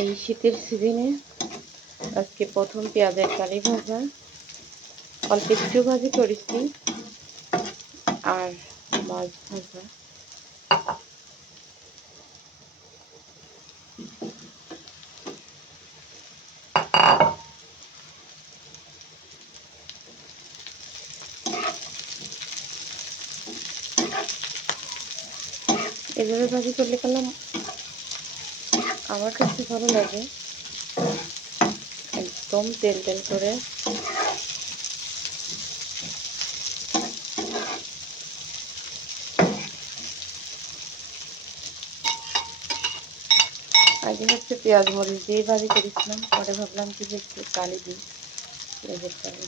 এই শীতের সিজনে আজকে প্রথম পেঁয়াজের কারি ভাজা, অল্প একটু ভাজি করেছি আর মাছ ভাজা। এভাবে ভাজি করলে করলাম আমার কাছে ভালো লাগে, একদম তেল তেল করে। আগে হচ্ছে পেঁয়াজ মরিচ দিয়ে ভাজি করেছিলাম, পরে ভাবলাম কি যে একটু কালি দিই, পেঁয়াজের কালি।